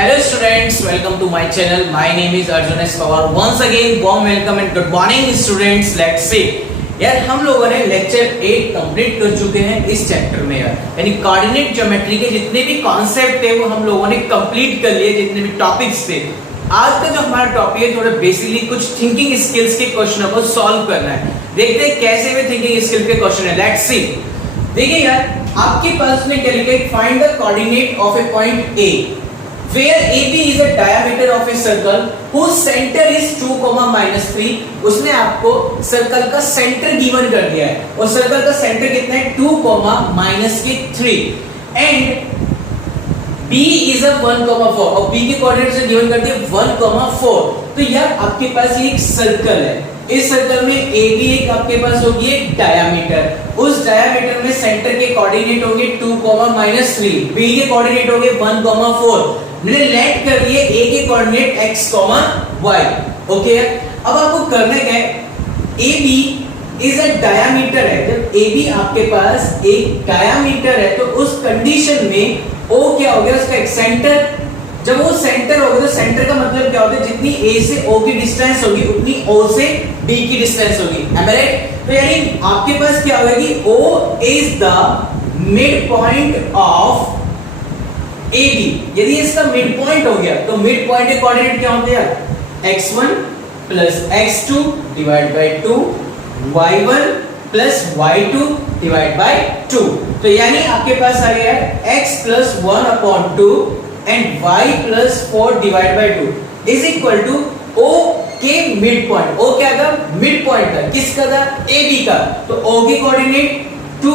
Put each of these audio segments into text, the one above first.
Hello students, welcome to my channel. My name is Arjun S. Pawar. Once again, warm welcome and good morning students. Let's see. यार हम लोगों ने lecture 8 complete कर चुके हैं इस चैप्टर में यार, यानी कोऑर्डिनेट ज्योमेट्री के जितने भी कॉन्सेप्ट थे वो हम लोगों ने कंप्लीट कर लिए, जितने भी टॉपिक्स थे। आज का जो हमारा टॉपिक है थोड़ा बेसिकली कुछ थिंकिंग स्किल्स के क्वेश्चनों को सॉल्व करना है। देखते हैं कैसे वे थिंकिंग स्किल के क्वेश्चन है। Let's see. देखिए यार, आपके पास में calculate find the coordinate of A point A where AB is a diameter of a circle whose center is 2, -3। उसने आपको सर्कल का सेंटर गिवन कर दिया है और सर्कल का सेंटर कितना है 2, -3 एंड B is a 1, 4 और B के कोऑर्डिनेट से गिवन कर दिया 1, 4। तो यार आपके पास ये एक सर्कल है, इस सर्कल में AB एक आपके पास होगी एक डायामीटर, उस डायामीटर में सेंटर के कोऑर्डिनेट होंगे 2, -3, B के कोऑर्डिनेट होंगे 1, 4। मैंने लेट कर दिए A के कोऑर्डिनेट x, y। ओके, अब आपको करना क्या है, AB इज अ डायामीटर है। जब AB आपके पास एक डायामीटर है तो उस कंडीशन में O क्या हो गया, उसका एक सेंटर। जब वो सेंटर होगा तो सेंटर का मतलब क्या होता है, जितनी A से O की डिस्टेंस होगी उतनी O से B की डिस्टेंस होगी। Am I right? तो यानी आपके पास क्या होगा कि O is the mid point of AB। यदि इसका मिड पॉइंट हो गया तो मिड पॉइंट के कोऑर्डिनेट क्या होते हैं, x1 plus x2 divide by 2, y1 plus y2 divide by 2। तो यानी आपके पास आ गया है x plus 1/2 and y plus 4 divide by 2 is equal to O के मिड पॉइंट। O क्या था, मिड पॉइंट था, किसका था, AB का। तो O के कोऑर्डिनेट 2,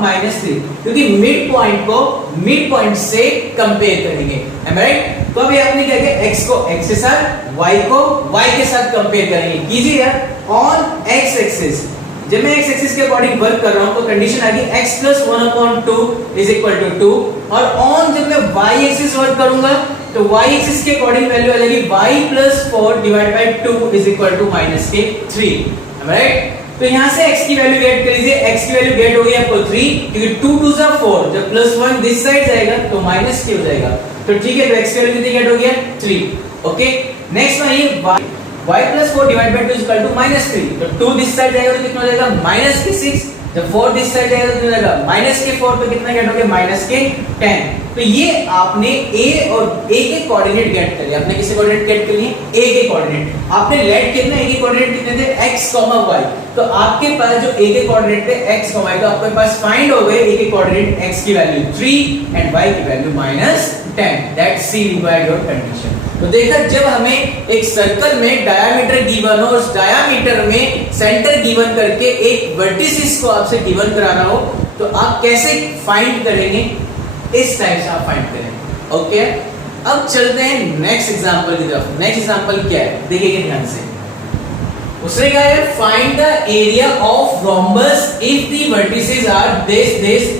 -3, क्योंकि मिड पॉइंट को मिड पॉइंट से कंपेयर करेंगे। Am I right? तो अभी आपने क्या किया, x को x के साथ, y को y के साथ कंपेयर करेंगे। कीजिए यार, ऑन x एक्सिस, जब मैं x एक्सिस के अकॉर्डिंग वर्क कर रहा हूं तो कंडीशन आ गई x plus 1/2 is equal to 2, और ऑन जब मैं y एक्सिस वर्क करूंगा तो y एक्सिस के अकॉर्डिंग वैल्यू आ जाएगी y plus 4 divide by 2 is equal to -3। Am I right? तो यहां से x की वैल्यू गेट कर लीजिए, x की वैल्यू गेट हो गई आपको 3, क्योंकि 2 2 जा 4, जब +1 दिस साइड जाएगा तो -3 हो जाएगा। तो ठीक है, तो x की वैल्यू कितनी गेट हो गया, 3। ओके, नेक्स्ट में ये y plus 4 divide by 2 is equal to -3। तो 2 दिस साइड जाएगा तो कितना हो जाएगा, -6। जब 4 दिस साइड जाएगा तो कितना हो जाएगा, -4 पे कितना गेट हो गया, -10। तो ये आपने a और a के कोऑर्डिनेट गेट कर लिए। आपने किसके कोऑर्डिनेट गेट कर लिए, a के कोऑर्डिनेट। आपने लेट कितना, a के कोऑर्डिनेट कितने थे, x, y। तो आपके पास जो a के कोऑर्डिनेट थे x, y, तो आपके पास फाइंड हो गए a के कोऑर्डिनेट x की वैल्यू 3 एंड y की value -10। That's C required your condition. तो देखा, जब हमें एक सर्कल में डायामीटर गिवन हो, उस डायामीटर में सेंटर गिवन करके एक वर्टिसिस को आपसे गिवन कराना हो तो आप कैसे फाइंड करेंगे, इस टाइप से आप फाइंड करेंगे। ओके, अब चलते हैं नेक्स्ट एग्जांपल की तरफ। नेक्स्ट एग्जांपल क्या है, देखिए ध्यान से। उसने कहा है find the area of rhombus if the vertices are this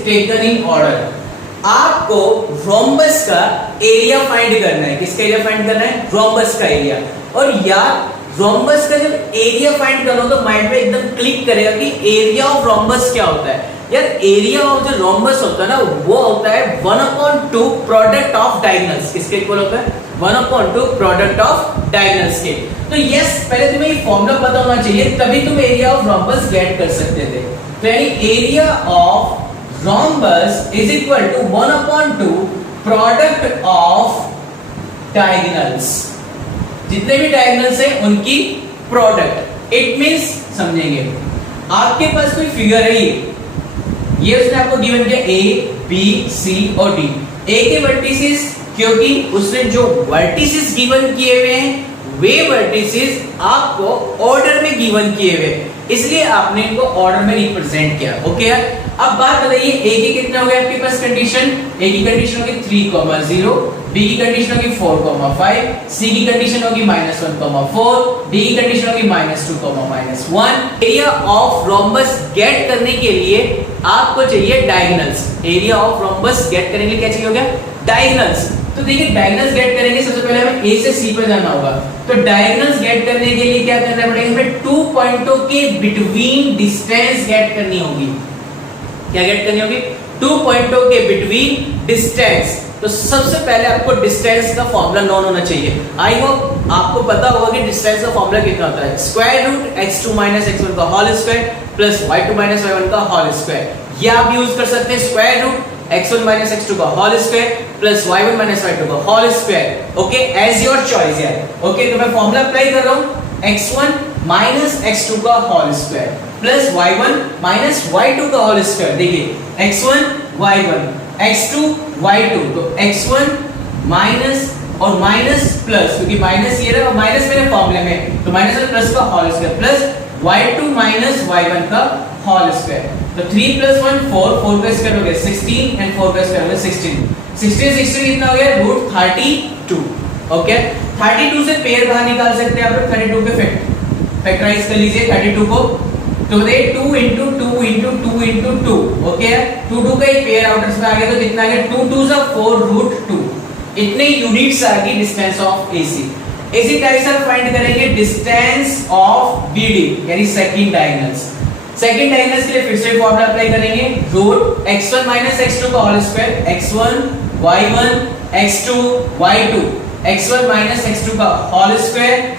taken in order. आपको रोम्बस का एरिया फाइंड करना है। किसका एरिया फाइंड करना है, रोम्बस का एरिया। और यार रोम्बस का जब एरिया फाइंड करो तो माइंड में एकदम क्लिक करेगा कि एरिया ऑफ रोम्बस क्या होता है। यार एरिया ऑफ जो रोम्बस होता है ना, वो होता है 1/2 प्रोडक्ट ऑफ डायगोनल्स। किसके इक्वल होता है, 1/2 प्रोडक्ट ऑफ डायगोनल्स के। तो यस, पहले तुम्हें ये फॉर्मूला पता होना चाहिए, तभी तुम एरिया ऑफ रोम्बस गेट कर सकते थे। तो यानी area of rhombus is equal to 1/2 product of diagonals. जितने भी डायगोनल्स हैं उनकी प्रोडक्ट। इट मींस, समझेंगे, आपके पास कोई फिगर है, ये उसने आपको गिवन किया A, B, C और D। A के वर्टिसेस, क्योंकि उसने जो वर्टिसेस गिवन किए हुए हैं वे वर्टिसेस आपको ऑर्डर में गिवन किए हुए, इसलिए आपने इनको ऑर्डर में रिप्रेजेंट किया। ओके यार, अब बात बताइए, A की कितना हो गया आपके पास कंडीशन, A की कंडीशन होगी 3, 0, B की कंडीशन होगी 4, 5, C की कंडीशन होगी -1, 4, D की कंडीशन होगी -2, -1। एरिया ऑफ रोम्बस गेट करने के लिए आपको चाहिए diagonals. Area of rhombus get करने के लिए क्या चाहिए हो गया, डायगोनल्स। तो देखिए, डायगोनल्स गेट करेंगे सबसे पहले हमें A से C पे जाना होगा। तो डायगोनल्स गेट करने के लिए क्या करना पड़ेगा, हमें 2 पॉइंटों के बिटवीन डिस्टेंस गेट करनी होगी। क्या गेट करनी होगी, 2 पॉइंटों के बिटवीन डिस्टेंस। तो सबसे पहले आपको डिस्टेंस का फॉर्मूला नोन होना चाहिए। आई होप आपको पता होगा कि डिस्टेंस का फॉर्मूला कितना होता है, square root x2 minus x1 का whole square plus y2 minus y1 का होल स्क्वायर। ये आप यूज कर सकते हैं square root x1 minus x2 का whole square plus y1 minus y2 का whole square. Okay, as your choice यार। ओके, तो मैं फॉर्मूला अप्लाई कर रहा हूं, x1 माइनस x2 का whole square plus y1 minus y2 का होल स्क्वायर। देखिए x1 y1 x2 y2, तो x1 माइनस और माइनस प्लस, क्योंकि माइनस ये रहा और माइनस मेरे फॉर्मूले में, तो माइनस और प्लस का whole square plus y2 minus y1 का होल स्क्वायर। तो 3 प्लस 1 4, 4 का स्क्वायर हो गया 16 एंड 4 का स्क्वायर हो गया 16। 16 कितना हो गया, रूट 32। ओके, 32 से पेयर बाहर निकाल सकते हैं आप लोग, 32 के फैक्टराइज कर लीजिए 32 को, तो बताइए 2 into 2 into 2 into 2। ओके, 2 2 का एक पेयर आउटर्स में आ गया, तो कितना आ गया, 2 2 से 4 रूट 2। इतने यूनिट्स आ गई डिस्टेंस ऑफ AC। इसी टाइप से फाइंड करेंगे डिस्टेंस ऑफ BD, यानी सेकंड डायगोनल्स। सेकंड डायगोनल्स के लिए फिर से फॉर्मूला अप्लाई करेंगे, रूट x1 माइनस x2 का whole square, x1 y1 x2 y2, x1 minus x2 का whole square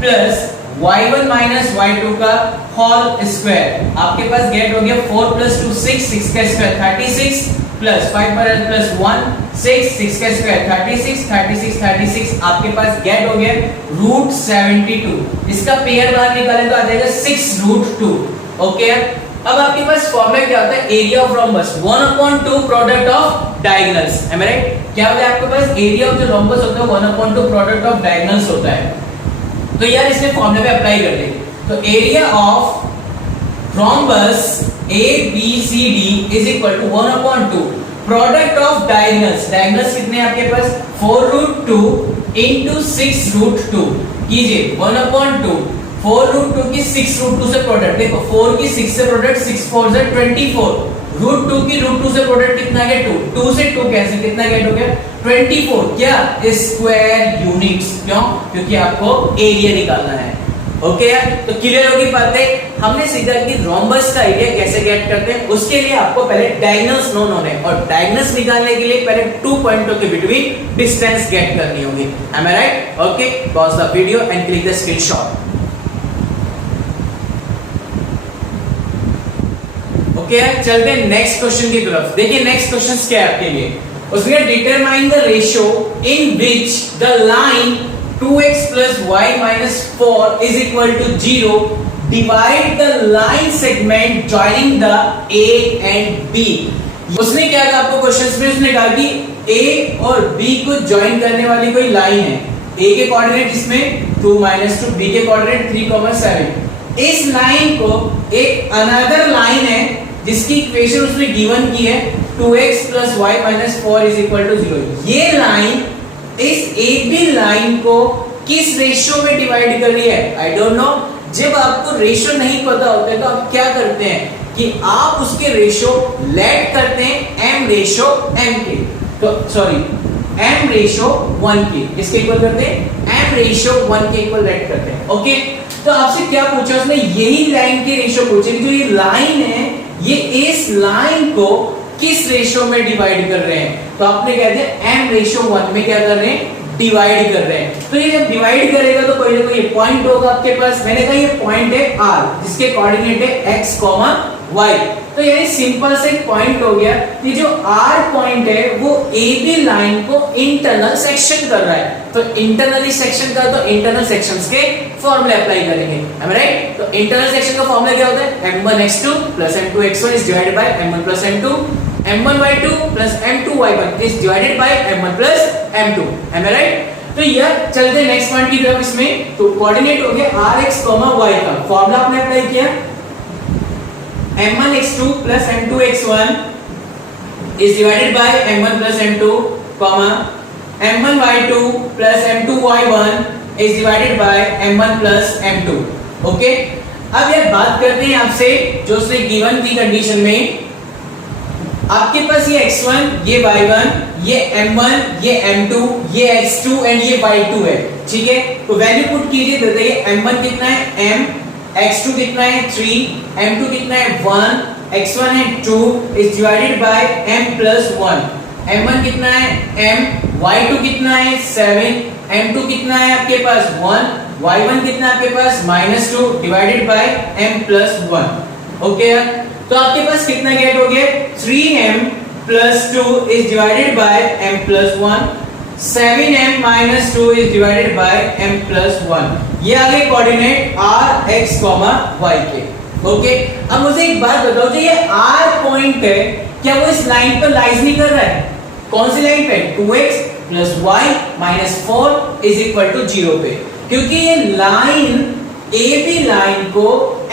plus y1 minus y2 का होल स्क्वायर। आपके पास गेट हो गया 4 प्लस 2 6, 6 का स्क्वायर 36 प्लस 5 प्लस 1 6, 6 का स्क्वायर 36, 36 36 आपके पास गेट हो गया रूट 72। इसका पेयर बाहर निकालें तो आ जाएगा 6 रूट 2। ओके, अब आपके पास फॉर्मूला क्या होता है, area of rhombus 1/2 product of diagonals. Am I right? क्या होता है आपके पास, एरिया ऑफ जो रोम्बस होता है 1/2 प्रोडक्ट ऑफ डायगोनल्स होता है। तो यार इसमें फॉर्मूले पे अप्लाई कर देंगे, तो area of rhombus ABCD is equal to 1/2 product of diagonals. Diagonals कितने हैं आपके पास, 4 रूट 2 into 6 रूट 2। कीजिए 1/2 4 रूट 2 की 6 रूट 2 से प्रोडक्ट, देखो 4 की 6 से प्रोडक्ट 6 4 से 24, रूट 2 की रूट 2 से प्रोडक्ट कितना गया 2, 2 से 2 कैंसिल, कितना गेट हो गया 24। क्या, स्क्वायर यूनिट्स। क्यों, क्योंकि आपको एरिया निकालना है। ओके यार, तो क्लियर होगी बातें। हमने सीखा कि रोम्बस का एरिया कैसे गेट करते हैं, उसके लिए आपको पहले डायगोनल्स नोन होने, और डायगोनल्स निकालने के लिए पहले 2 पॉइंटों के बिटवीन डिस्टेंस गेट करनी होगी। Am I right? Okay, pause the video and click the screenshot. Okay, चलते हैं नेक्स्ट क्वेश्चन की तरफ। देखिए नेक्स्ट क्वेश्चन क्या है आपके लिए, उसमें determine the ratio in which the line 2x plus y minus 4 is equal to 0 divide the line segment joining the A and B। उसने क्या कहा आपको क्वेश्चंस में, उसने कहा कि A और B को ज्वाइन करने वाली कोई लाइन है, A के कोऑर्डिनेट इसमें 2 -2, B के कोऑर्डिनेट 3, 7। इस लाइन को एक अनदर लाइन है जिसकी इक्वेशन उसने गिवन की है 2x plus y minus 4 is equal to 0। ये लाइन इस AB लाइन को किस रेशियो में डिवाइड कर रही है, आई डोंट नो। जब आपको रेशियो नहीं पता होता है तो आप क्या करते हैं कि आप उसके रेशियो लेट करते हैं m रेशियो m के, तो सॉरी m रेशियो 1 के, किसके इक्वल करते हैं, m रेशियो 1 के इक्वल लेट करते हैं। ओके, तो आपसे क्या पूछा उसने, यही लाइन के रेशियो पूछे कि जो ये लाइन है ये इस लाइन को किस रेशियो में डिवाइड कर रहे हैं, तो आपने कह दिया m रेशियो 1 में क्या कर रहे हैं, डिवाइड कर रहे हैं। तो ये जब डिवाइड करेगा तो कोई ना कोई पॉइंट होगा आपके पास। मैंने कहा ये पॉइंट है r, जिसके कोऑर्डिनेट है x, y। तो यानी सिंपल से एक पॉइंट हो गया कि जो r पॉइंट है वो AB लाइन को इंटरनल सेक्शन कर रहा है। तो इंटरनली सेक्शन का, तो इंटरनल सेक्शंस के फॉर्मूले अप्लाई करेंगे, एम राइट? तो इंटरनल सेक्शन का फॉर्मूला क्या होता है, m1x2 plus m2x1 is divided by m1 plus m2, m1y2 plus m2y1 is divided by m1 plus m2। Am right? तो यह चलते नेक्स्ट पॉइंट की तरफ। इसमें तो कोऑर्डिनेट हो गया rx, y का फॉर्मूला आपने अप्लाई किया, m1x2 plus m2x1 is divided by m1 plus m2, m1y2 plus m2y1 is divided by m1 plus m2। Okay, अब यार बात करते हैं आपसे जो उसने गिवन थी कंडीशन में, आपके पास ये x1, ये y1, ये m1, ये m2, ये x2 एंड ये y2 है, ठीक है? तो वैल्यू पुट कीजिए, तो देखिए m1 कितना है m, x2 कितना है 3, m2 कितना है 1, x1 है 2 is divided by m plus 1। m1 कितना है m, y2 कितना है 7, m2 कितना है आपके पास 1, y1 कितना है आपके पास -2 divided by m plus 1। Okay तो आपके पास कितना गेट हो गया 3m plus 2 is divided by m plus 1, 7m minus 2 is divided by m plus 1। ये आ गए कोऑर्डिनेट r x y के। ओके अब मुझे एक बात बताओ, जो ये r पॉइंट है क्या वो इस लाइन पर लाइज नहीं कर रहा है? कौन सी लाइन पे? 2x plus y minus 4 is equal to 0 पे, क्योंकि ये लाइन ए बी लाइन को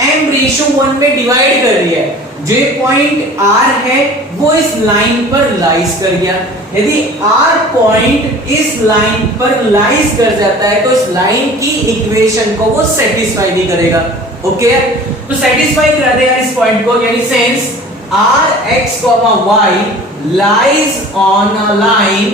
m/1 में डिवाइड कर रही है। जो ये पॉइंट r है वो इस लाइन पर लाइज कर गया। यदि r पॉइंट इस लाइन पर लाइज कर जाता है तो इस लाइन की इक्वेशन को वो सेटिस्फाई भी करेगा। ओके तो सेटिस्फाई करा दे यार इस पॉइंट को, यानी sense rx, y lies on a line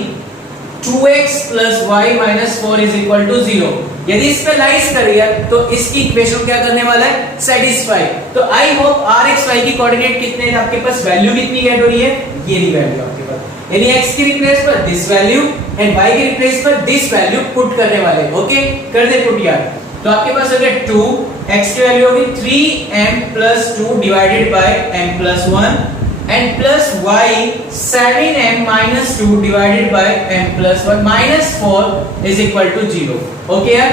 2x plus y minus 4 is equal to 0। यदि इस पे लाइज करिए तो इसकी इक्वेशन क्या करने वाला है? सेटिस्फाई। तो आई होप rx y की कोऑर्डिनेट कितने हैं आपके पास, वैल्यू कितनी गेट हो रही है? ये रही वैल्यू आपके पास, यानी x की रिप्लेस पर दिस वैल्यू एंड y की रिप्लेस पर दिस वैल्यू पुट करने वाले। ओके कर दे पुट यार। तो आपके पास हो गया 2, x की वैल्यू होगी 3m plus 2 divided by m plus 1 and plus y 7m minus 2 divided by m plus 1 minus 4 is equal to 0। Okay यार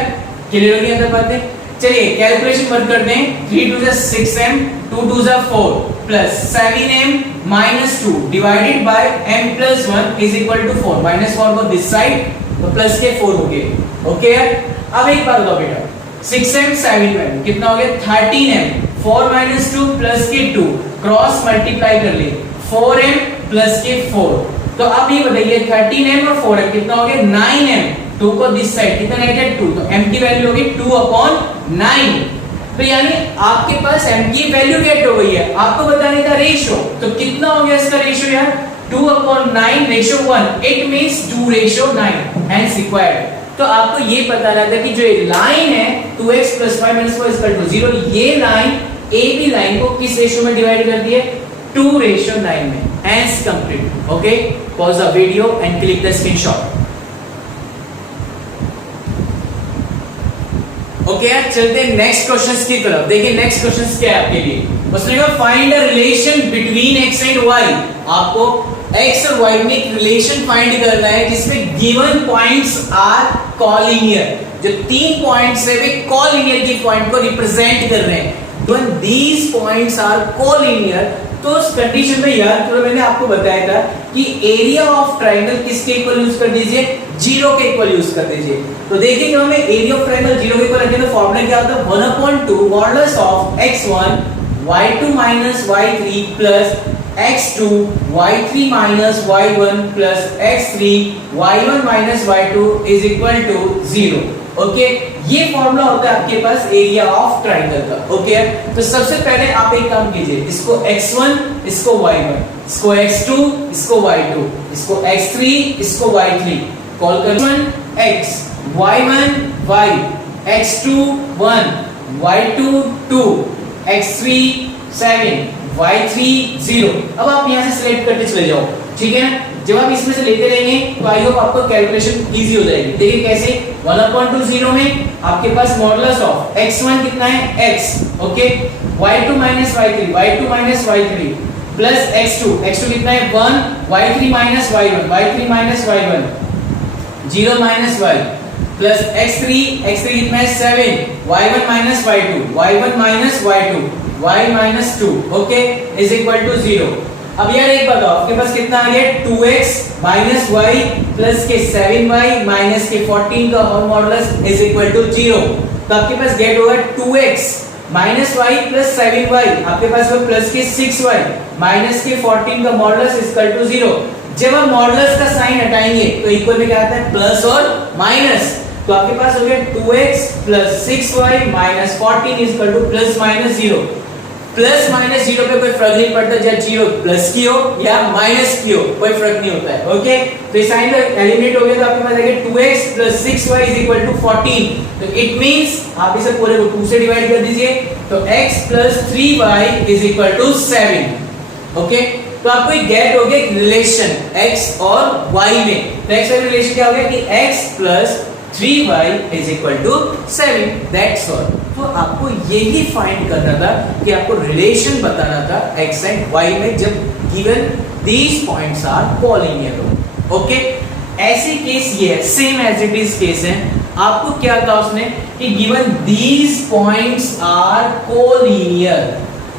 क्लियर हो गई अंदर बातें? चलिए कैलकुलेशन वर्क करते हैं। 3 2 6m 2 2 4 plus 7m minus 2 divided by m plus 1 is equal to 4 minus 4 को this side तो प्लस के 4 हो गए। ओके यार अब एक बात बताओ बेटा, 6m 7m कितना हो गया 13m, 4 minus 2 plus के 2 क्रॉस मल्टीप्लाई कर लिए 4m plus के 4। तो अब ये बताइए 13m और 4m कितना हो गया 9m, 2 को दिस साइड कितना नेगेटिव 2 तो m की वैल्यू होगी 2/9। तो यानी आपके पास m की वैल्यू गेट हो गई है, आपको बताने का रेशियो। तो कितना हो गया इसका रेशियो यार 2/9/1, इट मींस 2/9 हेंस रिक्वायर्ड। तो आपको ये पता लगा कि जो ये लाइन है 2x plus y minus 4 is equal to 0, ये लाइन ए बी लाइन को किस रेशियो में डिवाइड कर दी है 2/9 में। Hence complete. Okay pause the video and click the screenshot. Okay यार चलते हैं नेक्स्ट क्वेश्चंस की तरफ। देखिए नेक्स्ट क्वेश्चंस क्या है आपके लिए, उसने कहा find a relation between x and y। आपको x और y में एक रिलेशन फाइंड करना है जिसमें गिवन पॉइंट्स आर कॉलिनियर। जो 3 पॉइंट्स है वे कॉलिनियर की पॉइंट को रिप्रेजेंट कर रहे हैं। When these points are collinear तो उस कंडीशन में यार तो मैंने आपको बताया था कि एरिया ऑफ ट्रायंगल किसके इक्वल यूज कर दीजिए 0 के इक्वल यूज कर दीजिए। तो देखिए हमें एरिया ऑफ ट्रायंगल 0 के इक्वल रखने का फार्मूला क्या होता है 1/2 modulus of x1 y2 minus y3 plus x2 y3 minus y1 plus x3 y1 minus y2 is equal to 0। Okay ये फॉर्मूला होता है आपके पास एरिया ऑफ ट्रायंगल का। ओके तो सबसे पहले आप एक काम कीजिए, इसको x1 इसको y1 इसको x2 इसको y2 इसको x3 इसको y3 कॉल कर 1 x y1 y x2 1 y2 2 x3 7 y3 0। अब आप यहां से सिलेक्ट करते चले जाओ, ठीक है ना। जब आप इसमें से लेते रहेंगे तो आई होप आपको कैलकुलेशन इजी हो जाएगी। देखिए कैसे 1/2 0 में आपके पास मॉडुलस ऑफ x1 कितना है x, okay y2 minus y3 plus x2 कितना है 1 y3 minus y1 0 minus y plus x3 कितना है 7 y1 minus y2 y minus 2 okay is equal to 0। अब यार एक बताओ आपके पास कितना आ गया 2x minus y प्लस के 7y माइनस के 14 का whole modulus is equal to 0। तो आपके पास गेट होगा 2x minus y plus 7y, आपके पास वो प्लस के 6y माइनस के 14 का मॉडुलस इज इक्वल टू 0। जब हम मॉडुलस का साइन हटाएंगे तो इक्वल में क्या आता है प्लस और माइनस। तो आपके पास हो गया 2x plus 6y minus 14 is equal two plus minus 0। Plus minus 0 पे कोई फर्क नहीं पड़ता, चाहे 0 प्लस की हो या माइनस की हो कोई फर्क नहीं होता है। ओके तो इस साइन का एलिमिनेट हो गया तो आपके पास आ गया 2x plus 6y is equal to 14। तो इट मींस आप इसे पूरे को 2 से डिवाइड कर दीजिए तो x plus 3y is equal to 7। Okay तो आपको एक गेट हो गया रिलेशन x और y में। तो x y रिलेशन क्या हो गया कि x plus 3y is equal to 7, that's all. तो आपको यही फाइंड करना था कि आपको रिलेशन बताना था x एंड y में जब given these points are collinear हो। ओके, ऐसी केस ये है, same as it is case है। आपको क्या कहा उसने कि given these points are collinear,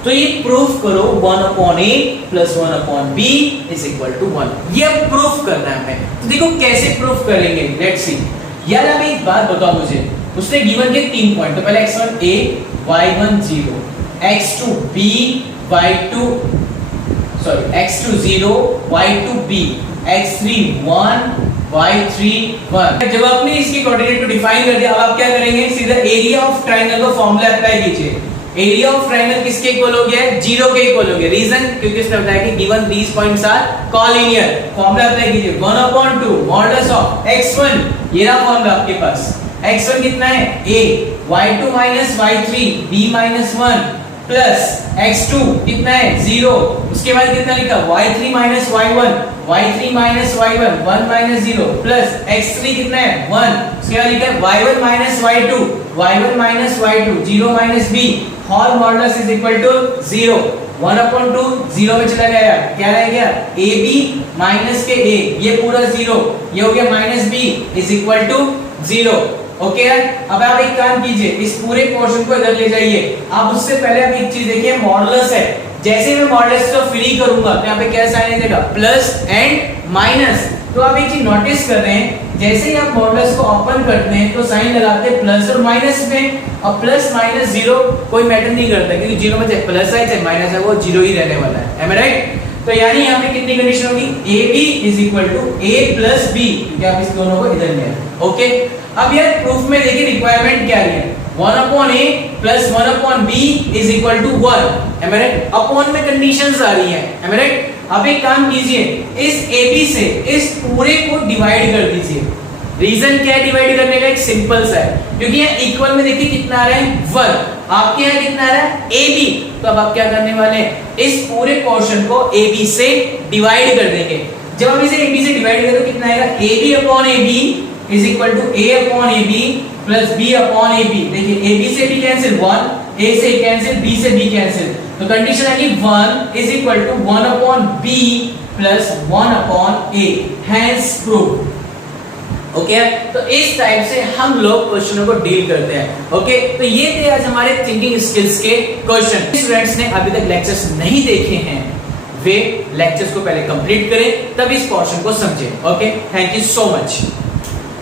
तो ये प्रूफ करो 1/a plus 1/b is equal to 1। ये प्रूफ करना है हमें। तो देखो कैसे प्रूफ करेंगे, लेट्स सी। यार अब एक बात बताओ मुझे, उसने गिवन के 3 पॉइंट, तो पहले x1 a y1 0, x2 b y2 x2 0 y2 b, x3 1 y3 1। जब आपने इसके कोऑर्डिनेट को डिफाइन कर दिया, अब आप क्या करेंगे, सीधा एरिया ऑफ ट्रायंगल का फॉर्मूला अप्लाई कीजिए। एरिया ऑफ ट्रायंगल किसके इक्वल हो गया है, 0 के इक्वल हो गया। रीजन क्योंकि उसने बताया कि given these points are collinear. Formula apply कीजिए 1/2 मॉडुलस ऑफ x1, ये रहा फॉर्मूला आपके पास। x1 कितना है a, y2 minus y3 b minus 1 plus x2 कितना है 0, उसके बाद कितना लिखा y3 minus y1 minus y1 1 minus 0 plus x3 कितना है 1, उसके बाद लिखा है y1 minus y2 minus y2 0 minus b, whole modulus is equal to 0। 1/2 0 में चला गया, क्या रह गया ab माइनस के a, ये पूरा 0, ये हो गया minus b is equal to 0। Okay यार, अब आप एक काम कीजिए, इस पूरे पोर्शन को इधर ले जाइए। आप उससे पहले आप एक चीज देखिए, मॉडुलस है। जैसे मैं मॉडुलस को फ्री करूंगा तो यहाँ पे क्या साइन आएगा, प्लस एंड माइनस। तो आप एक चीज नोटिस कर रहे हैं, जैसे ही आप मॉडुलस को ओपन करते हैं तो साइन लगाते हैं प्लस और माइनस में। अब प्लस माइनस 0 कोई मैटर नहीं करता, क्योंकि 0 में चाहे प्लस है चाहे माइनस है, वो 0 ही रहने वाला है। Am I right? तो यानी यहाँ पे कितनी कंडीशन होगी, ab is equal to a plus b, क्योंकि आप इस दोनों को इधर ले आए। ओके, अब यार प्रूफ में देखिए रिक्वायरमेंट क्या है, 1/a plus 1/b is equal to 1। Am I right? Upon में कंडीशंस आ रही हैं। Am I right? अब एक काम कीजिए, इस ab से इस पूरे को डिवाइड कर दीजिए। रीजन क्या है डिवाइड करने का, एक सिंपल सा है, क्योंकि यहाँ इक्वल में देखिए कितना आ रहा है 1, आपके यहाँ कितना आ रहा है ab। तो अब आप क्या करने वाले हैं, इस पूरे पोर्शन को ab से डिवाइड कर देंगे। जब आप इसे ab से डिवाइड करें तो कितना आएगा, ab upon ab is equal to a upon ab plus b upon ab। देखिए ab से b कैंसिल 1, a से कैंसिल, b से b कैंसिल, तो कंडीशन है कि 1 is equal to 1 upon b plus 1 upon a, hence prove. Okay, तो इस type से हम लोग क्वेश्चनों को डील करते हैं। ओके, तो ये थे आज हमारे थिंकिंग स्किल्स के क्वेश्चन। स्टूडेंट्स ने अभी तक लेक्चर्स नहीं देखे हैं, वे लेक्चर्स को पहले कंप्लीट करें, तब इस पोर्शन को समझें। Okay, thank you so much.